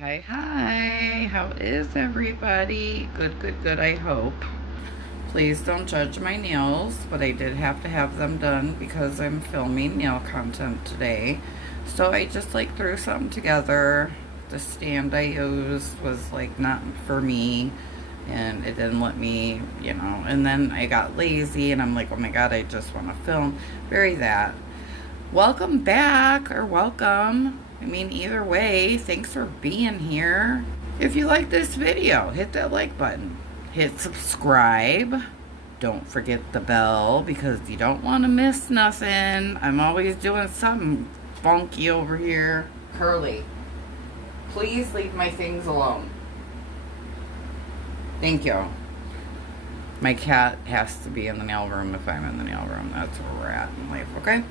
Hi, hi. How is everybody? Good, I hope. Please don't judge my nails, but I did have to have them done because I'm filming nail content today. So I just like threw something together. The stand I used was like not for me and it didn't let me, and then I got lazy and I'm like, oh my God, I just want to film. Very that. Welcome back, or welcome. I mean, either way, thanks for being here. If you like this video, hit that like button. Hit subscribe. Don't forget the bell because you don't want to miss nothing. I'm always doing something funky over here. Curly, please leave my things alone. Thank you. My cat has to be in the nail room if I'm in the nail room. That's where we're at in life, okay?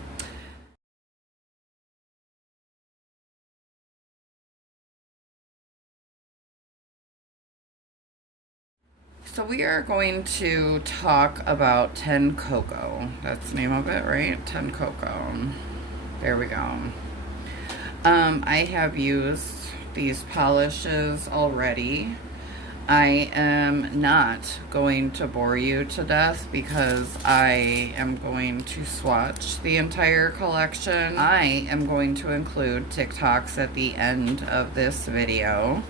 So we are going to talk about TenCoco. That's the name of it, right? TenCoco. There we go. I have used these polishes already. I am not going to bore you to death because I am going to swatch the entire collection. I am going to include TikToks at the end of this video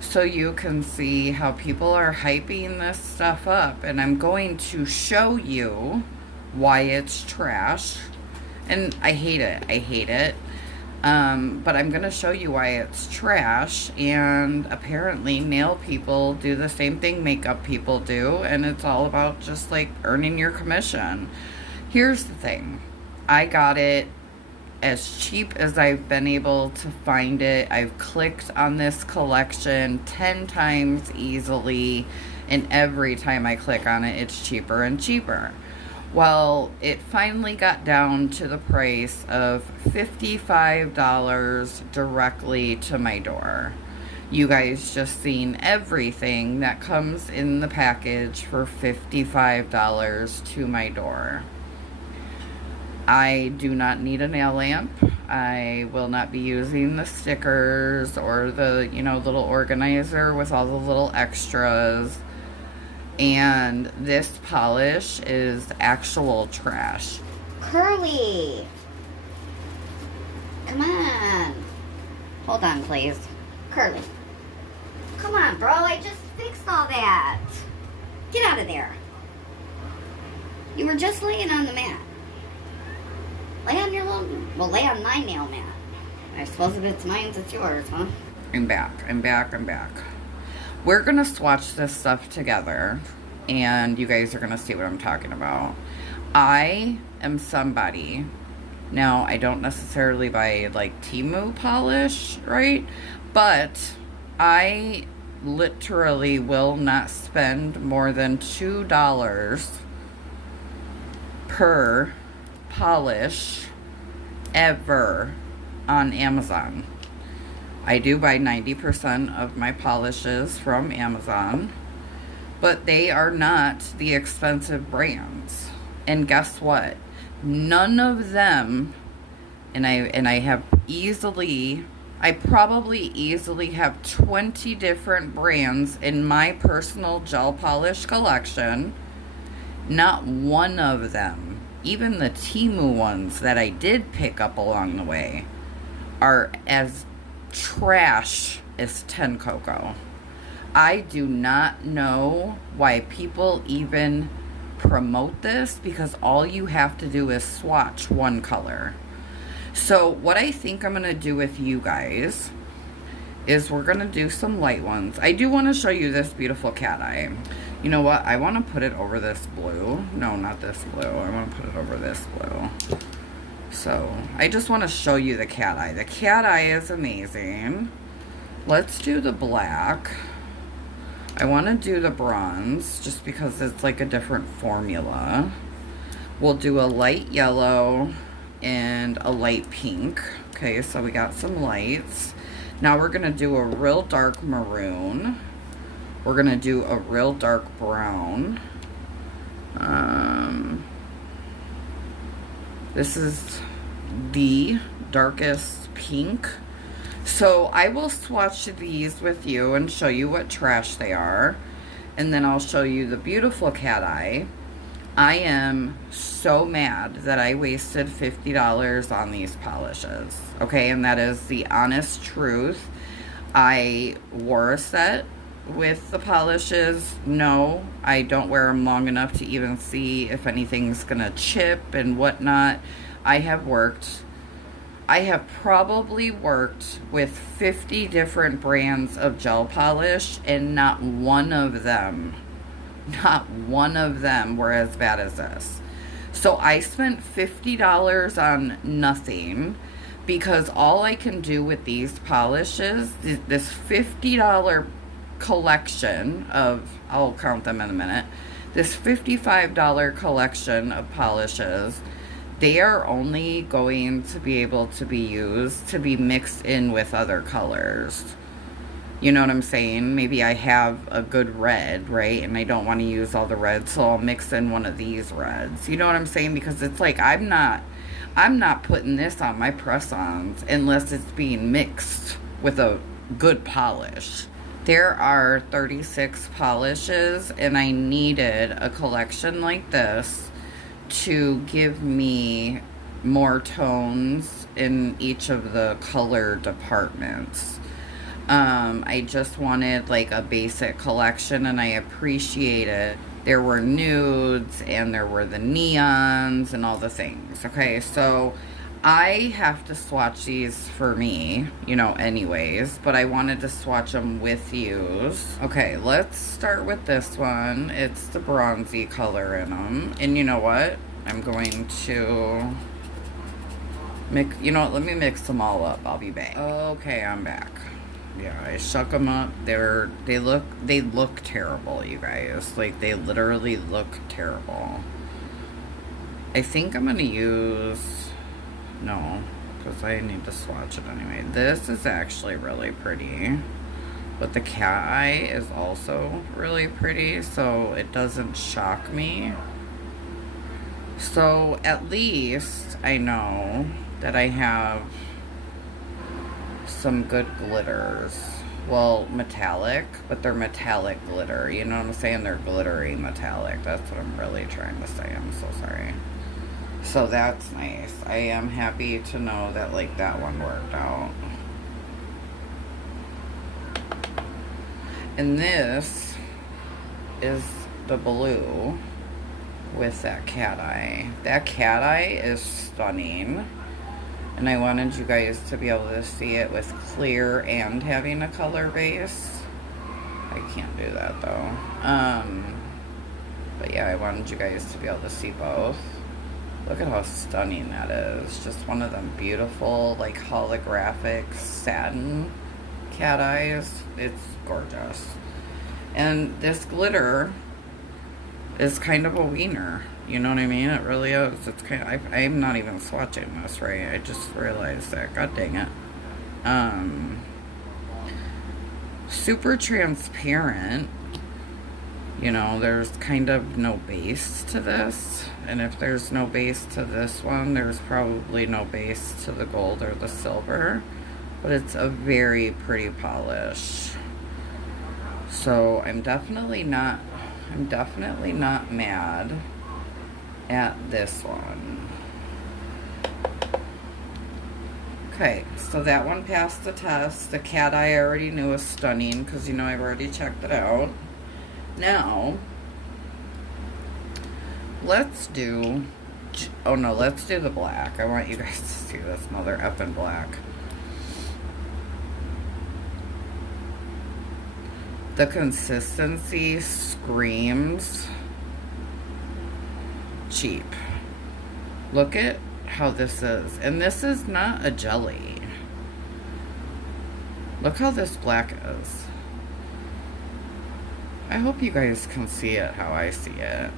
so you can see how people are hyping this stuff up, and I'm going to show you why it's trash. And I hate it. But I'm going to show you why it's trash, and apparently nail people do the same thing makeup people do, and it's all about just like earning your commission. Here's the thing. I got it as cheap as I've been able to find it. I've clicked on this collection 10 times easily, and every time I click on it, it's cheaper and cheaper. Well, it finally got down to the price of $55 directly to my door. You guys just seen everything that comes in the package for $55 to my door. I do not need a nail lamp. I will not be using the stickers or the, little organizer with all the little extras. And this polish is actual trash. Curly! Come on. Hold on, please. Curly. Come on, bro. I just fixed all that. Get out of there. You were just laying on the mat. Lay on your little... Well, lay on my nail mat. I suppose if it's mine, it's yours, huh? I'm back. We're going to swatch this stuff together, and you guys are going to see what I'm talking about. I am somebody... Now, I don't necessarily buy, like, Temu polish, right? But I literally will not spend more than $2 per polish ever on Amazon. I do buy 90% of my polishes from Amazon, but they are not the expensive brands. And guess what? None of them, and I have I probably easily have 20 different brands in my personal gel polish collection. Not one of them, even the Temu ones that I did pick up along the way, are as trash as TenCoco. I do not know why people even promote this, because all you have to do is swatch one color. So what I think I'm going to do with you guys is we're going to do some light ones. I do want to show you this beautiful cat eye. You know what? I want to put it over this blue. No, not this blue. I want to put it over this blue. So I just want to show you the cat eye. The cat eye is amazing. Let's do the black. I want to do the bronze just because it's like a different formula. We'll do a light yellow and a light pink. Okay, so we got some lights. Now we're going to do a real dark maroon. We're going to do a real dark brown. This is the darkest pink. So I will swatch these with you and show you what trash they are. And then I'll show you the beautiful cat eye. I am so mad that I wasted $50 on these polishes. Okay, and that is the honest truth. I wore a set with the polishes. No, I don't wear them long enough to even see if anything's gonna chip and whatnot. I have probably worked with 50 different brands of gel polish, and not one of them were as bad as this. So I spent $50 on nothing, because all I can do with these polishes, this $50 collection of, I'll count them in a minute, this $55 collection of polishes, they are only going to be able to be used to be mixed in with other colors. You know what I'm saying? Maybe I have a good red, right? And I don't want to use all the reds, so I'll mix in one of these reds. You know what I'm saying? Because it's like, I'm not putting this on my press-ons unless it's being mixed with a good polish. There are 36 polishes, and I needed a collection like this to give me more tones in each of the color departments. I just wanted like a basic collection, and I appreciate it. There were nudes and there were the neons and all the things. Okay, so I have to swatch these for me, you know, anyways, but I wanted to swatch them with yous. Okay, let's start with this one. It's the bronzy color in them. And you know what? I'm going to mix, you know what? Let me mix them all up. I'll be back. Okay, I'm back. Yeah, I shook them up. They look terrible, you guys. Like, they literally look terrible. I think I'm gonna use, no, because I need to swatch it anyway. This is actually really pretty, but the cat eye is also really pretty, so it doesn't shock me. So at least I know that I have some good glitters. Well, metallic, but they're metallic glitter. You know what I'm saying? They're glittery metallic. That's what I'm really trying to say. I'm so sorry. So that's nice. I am happy to know that, like, that one worked out. And this is the blue with that cat eye. That cat eye is stunning. And I wanted you guys to be able to see it with clear and having a color base. I can't do that though. But yeah, I wanted you guys to be able to see both. Look at how stunning that is. Just one of them beautiful, like, holographic satin cat eyes. It's gorgeous. And this glitter is kind of a wiener. You know what I mean? It really is. It's kind of, I'm not even swatching this, right? I just realized that. God dang it. Super transparent. You know, there's kind of no base to this. And if there's no base to this one, there's probably no base to the gold or the silver. But it's a very pretty polish. So I'm definitely not mad at this one. Okay, so that one passed the test. The cat eye I already knew was stunning because, you know, I've already checked it out. Now, let's do, oh no, let's do the black. I want you guys to see this mother effing black. The consistency screams cheap. Look at how this is. And this is not a jelly. Look how this black is. I hope you guys can see it how I see it.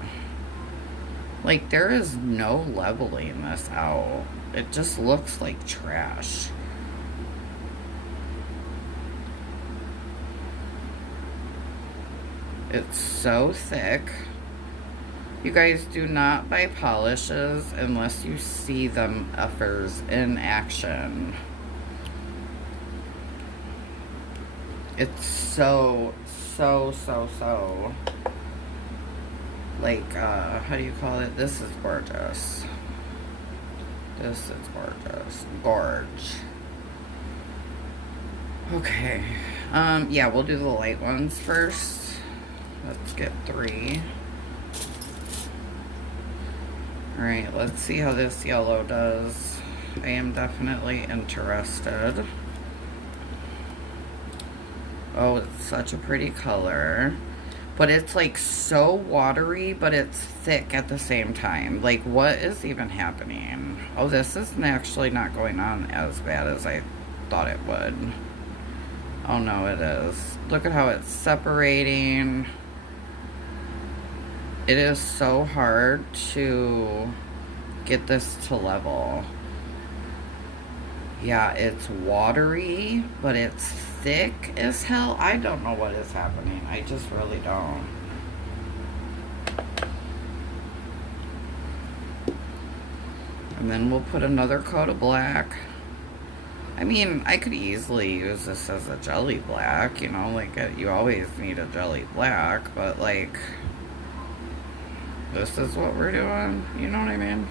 Like, there is no leveling this out. It just looks like trash. It's so thick. You guys do not buy polishes unless you see them effers in action. It's so like, how do you call it? This is gorgeous. This is gorgeous. Gorge. Okay. Yeah, we'll do the light ones first. Let's get 3. Alright, let's see how this yellow does. I am definitely interested. Oh, it's such a pretty color. But it's like so watery, but it's thick at the same time. Like, what is even happening? Oh, this is actually not going on as bad as I thought it would. Oh no, it is. Look at how it's separating. It is so hard to get this to level. Yeah, it's watery, but it's thick as hell. I don't know what is happening. I just really don't. And then we'll put another coat of black. I mean, I could easily use this as a jelly black, you know, like you always need a jelly black, but like, this is what we're doing, you know what I mean?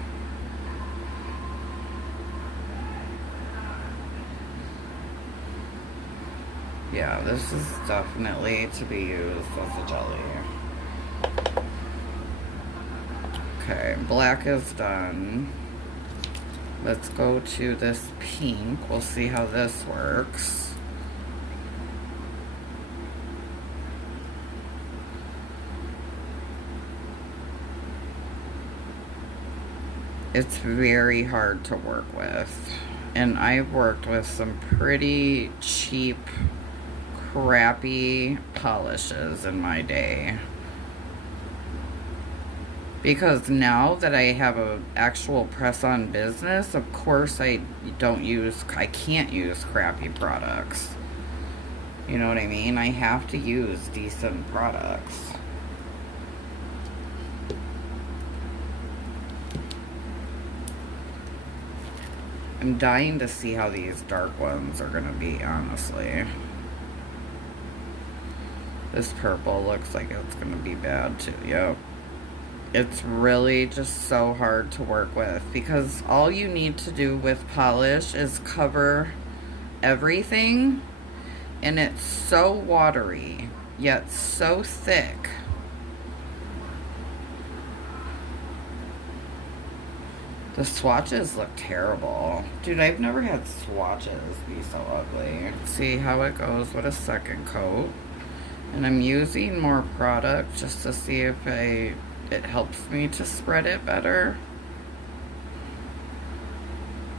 Yeah, this is definitely to be used as a jelly. Okay, black is done. Let's go to this pink. We'll see how this works. It's very hard to work with. And I've worked with some pretty cheap, crappy polishes in my day. Because now that I have a actual press-on business, of course I can't use crappy products. You know what I mean? I have to use decent products. I'm dying to see how these dark ones are gonna be, honestly. This purple looks like it's gonna be bad too, yep. It's really just so hard to work with because all you need to do with polish is cover everything, and it's so watery yet so thick. The swatches look terrible. Dude, I've never had swatches be so ugly. See how it goes with a second coat. And I'm using more product just to see if it helps me to spread it better.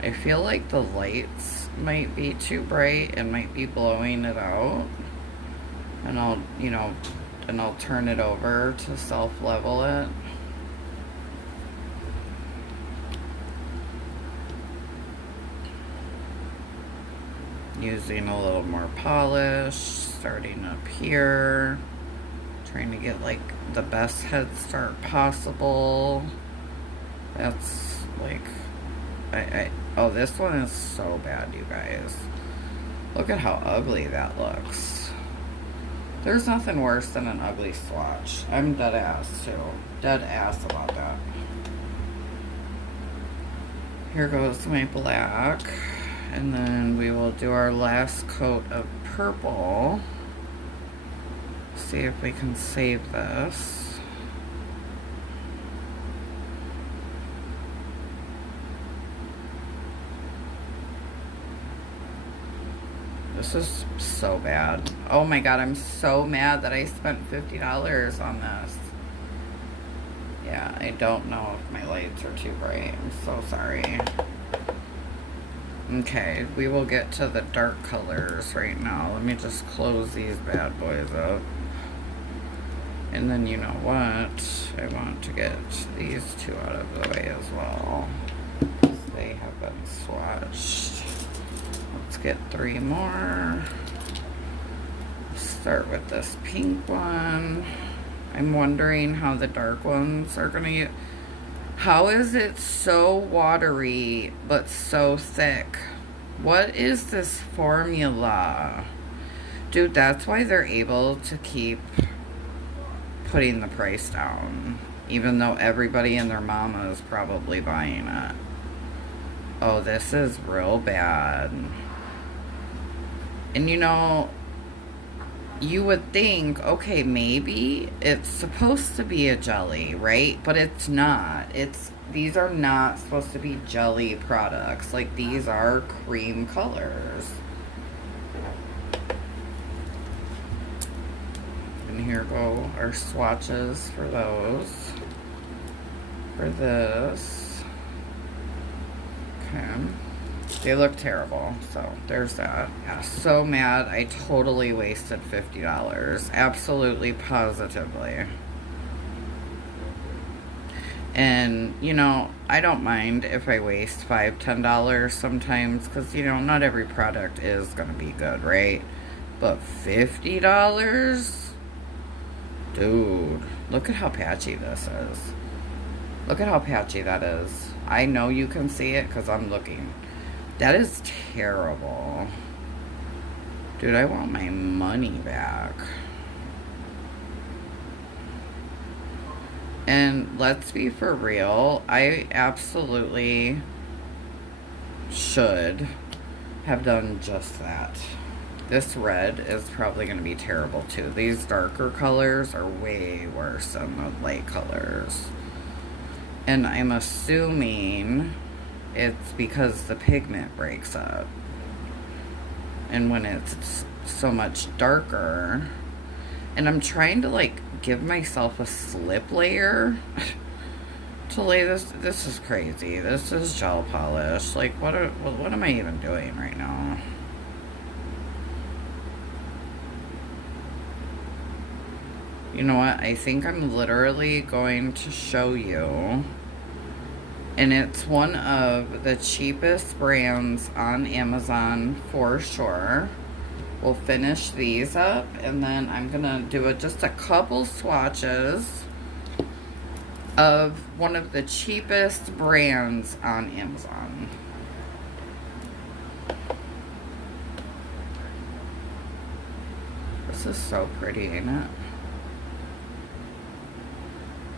I feel like the lights might be too bright and might be blowing it out. And I'll turn it over to self-level it. Using a little more polish, starting up here. Trying to get like the best head start possible. That's like, oh, this one is so bad, you guys. Look at how ugly that looks. There's nothing worse than an ugly swatch. I'm dead ass too. Dead ass about that. Here goes my black. And then we will do our last coat of purple. See if we can save this. This is so bad. Oh my god, I'm so mad that I spent $50 on this. Yeah, I don't know if my lights are too bright. I'm so sorry. Okay, we will get to the dark colors right now. Let me just close these bad boys up. And then you know what? I want to get these two out of the way as well. They have been swatched. Let's get 3 more. Start with this pink one. I'm wondering how the dark ones are gonna get. How is it so watery but so thick? What is this formula? Dude, that's why they're able to keep putting the price down, even though everybody and their mama is probably buying it. Oh, this is real bad. And you know, you would think, okay, maybe it's supposed to be a jelly, right? But it's not. These are not supposed to be jelly products. Like, these are cream colors. And here go our swatches for those. For this. Okay. They look terrible, so there's that. Yeah, so mad I totally wasted $50. Absolutely, positively. And, you know, I don't mind if I waste $5, $10 sometimes, because, you know, not every product is going to be good, right? But $50? Dude, look at how patchy this is. Look at how patchy that is. I know you can see it because I'm looking. That is terrible. Dude, I want my money back. And let's be for real, I absolutely should have done just that. This red is probably going to be terrible too. These darker colors are way worse than the light colors. And I'm assuming it's because the pigment breaks up. And when it's so much darker, and I'm trying to like give myself a slip layer to lay this. This is crazy. This is gel polish. Like, what am I even doing right now? You know what? I think I'm literally going to show you. And it's one of the cheapest brands on Amazon for sure. We'll finish these up, and then I'm gonna do just a couple swatches of one of the cheapest brands on Amazon. This is so pretty, ain't it?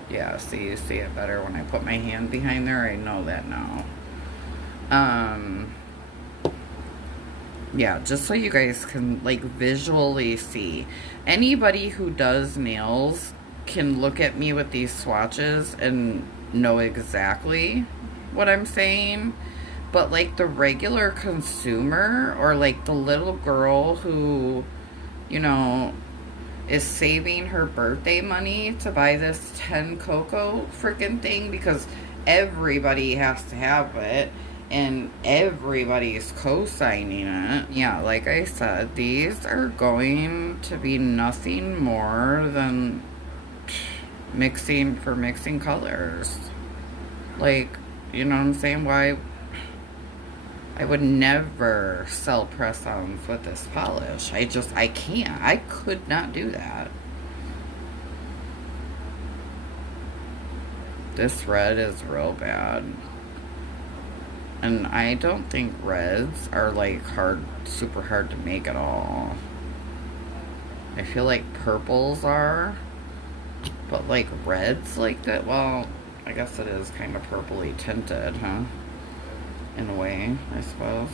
Yeah, see, you see it better when I put my hand behind there. I know that now. Yeah, just so you guys can, like, visually see. Anybody who does nails can look at me with these swatches and know exactly what I'm saying. But, like, the regular consumer, or, like, the little girl who, you know, is saving her birthday money to buy this TenCoco freaking thing because everybody has to have it and everybody's co-signing it. Yeah, like I said, these are going to be nothing more than mixing colors. Like, you know what I'm saying? Why? I would never sell press-ons with this polish. I can't. I could not do that. This red is real bad. And I don't think reds are like super hard to make at all. I feel like purples are. But like reds like that, well, I guess it is kind of purpley tinted, huh? In a way, I suppose.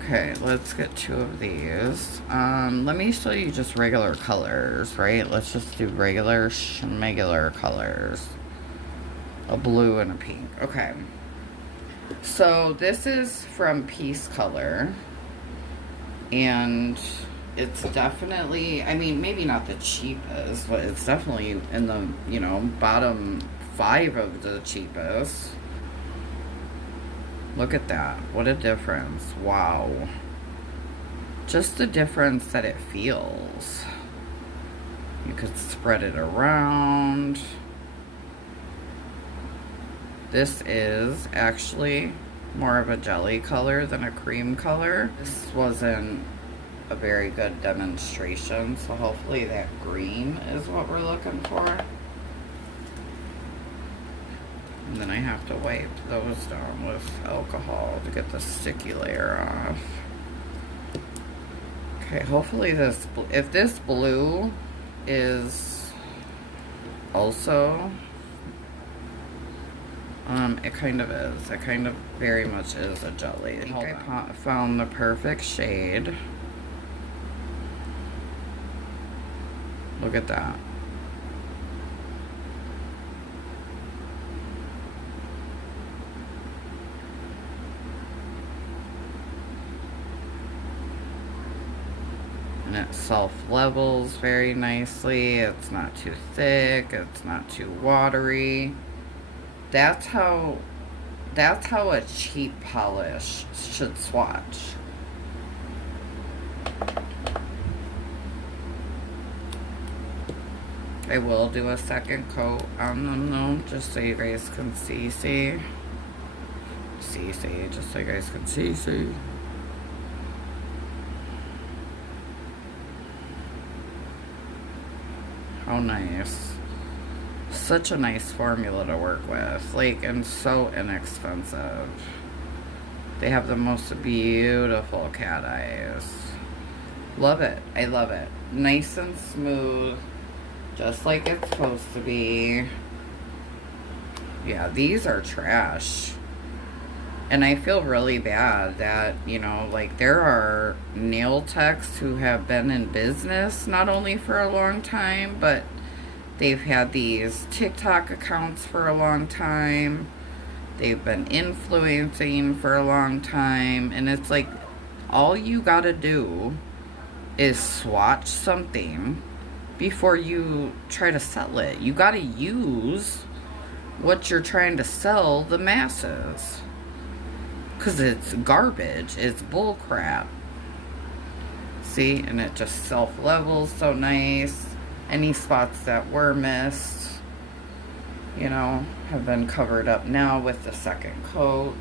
Okay, let's get 2 of these. Let me show you just regular colors, right? Let's just do regular schmegular colors. A blue and a pink. Okay. So this is from Peace Color. And it's definitely, I mean, maybe not the cheapest, but it's definitely in the, you know, bottom 5 of the cheapest. Look at that. What a difference. Wow. Just the difference that it feels. You could spread it around. This is actually more of a jelly color than a cream color. This wasn't a very good demonstration, so hopefully that green is what we're looking for. And then I have to wipe those down with alcohol to get the sticky layer off. Okay, hopefully this, if this blue is also, it kind of is. It kind of very much is a jelly. I think I found the perfect shade. Look at that. And it self-levels very nicely. It's not too thick. It's not too watery. That's how a cheap polish should swatch. I will do a second coat on them though, just so you guys can see, just so you guys can see. How nice. Such a nice formula to work with, like, and so inexpensive. They have the most beautiful cat eyes. Love it. I love it. Nice and smooth, just like it's supposed to be. Yeah, these are trash. And I feel really bad that, you know, like, there are nail techs who have been in business not only for a long time, but they've had these TikTok accounts for a long time. They've been influencing for a long time. And it's like, all you gotta do is swatch something before you try to sell it. You gotta use what you're trying to sell the masses. Because it's garbage. It's bull crap. See? And it just self-levels so nice. Any spots that were missed, you know, have been covered up now with the second coat.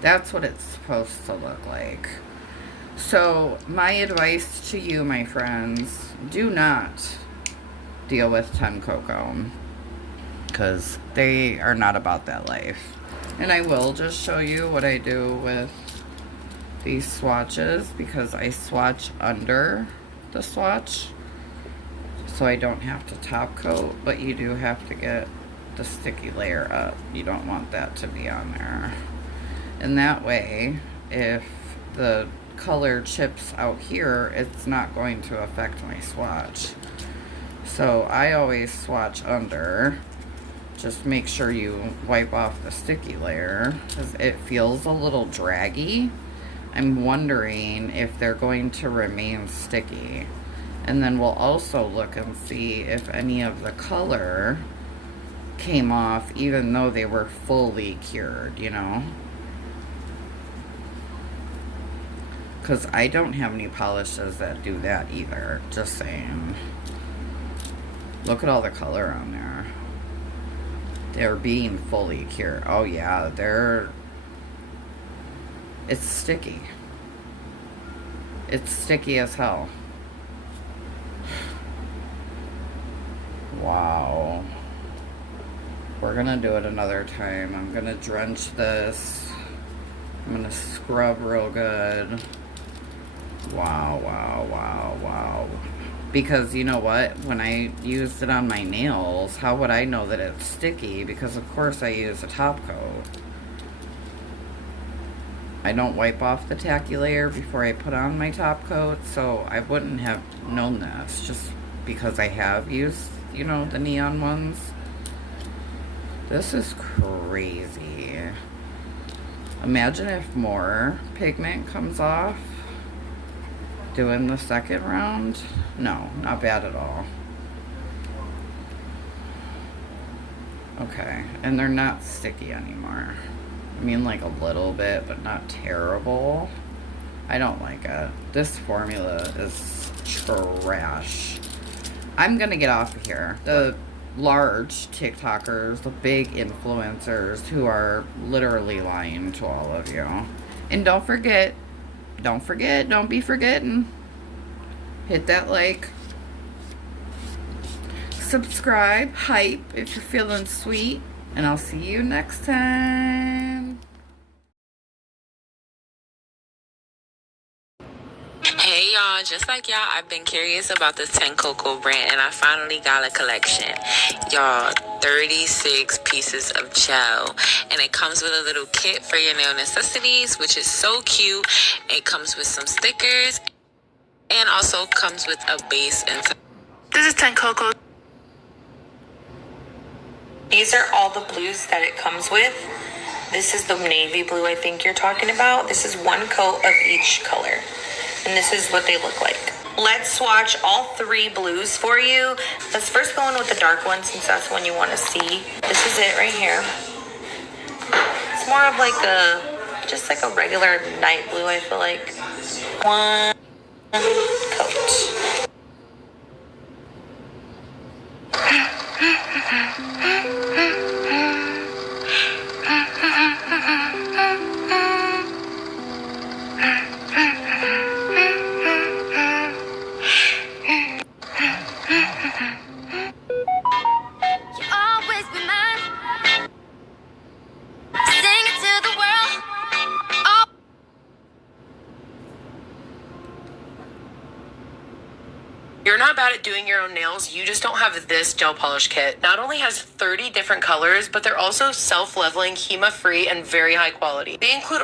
That's what it's supposed to look like. So, my advice to you, my friends, do not deal with TenCoco, because they are not about that life. And I will just show you what I do with these swatches, because I swatch under the swatch, so I don't have to top coat, but you do have to get the sticky layer up. You don't want that to be on there. And that way, if the color chips out here, it's not going to affect my swatch. So I always swatch under. Just make sure you wipe off the sticky layer, because it feels a little draggy. I'm wondering if they're going to remain sticky. And then we'll also look and see if any of the color came off even though they were fully cured, you know? Because I don't have any polishes that do that either, just saying. Look at all the color on there. They're being fully cured. Oh yeah, it's sticky. It's sticky as hell. Wow. We're gonna do it another time. I'm gonna drench this. I'm gonna scrub real good. Wow, wow, wow, wow. Because you know what? When I used it on my nails, how would I know that it's sticky? Because of course I use a top coat. I don't wipe off the tacky layer before I put on my top coat, so I wouldn't have known this just because I have used, you know, the neon ones. This is crazy. Imagine if more pigment comes off doing the second round. No, not bad at all. Okay, and they're not sticky anymore. I mean, like a little bit, but not terrible. I don't like it. This formula is trash. I'm gonna get off of here. The large TikTokers, the big influencers who are literally lying to all of you. And don't forget, don't be forgetting. Hit that like. Subscribe, hype if you're feeling sweet. And I'll see you next time. Hey y'all, just like y'all, I've been curious about this TenCoco brand and I finally got a collection. Y'all, 36 pieces of gel, and it comes with a little kit for your nail necessities, which is so cute. It comes with some stickers and also comes with a base and this is TenCoco. These are all the blues that it comes with. This is the navy blue I think you're talking about. This is one coat of each color. And this is what they look like. Let's swatch all 3 blues for you. Let's first go in with the dark one since that's one you want to see. This is it right here. It's more of like just like a regular night blue, I feel like. One coat. You're not bad at doing your own nails, you just don't have this gel polish kit. Not only has 30 different colors, but they're also self-leveling, HEMA-free, and very high quality. They include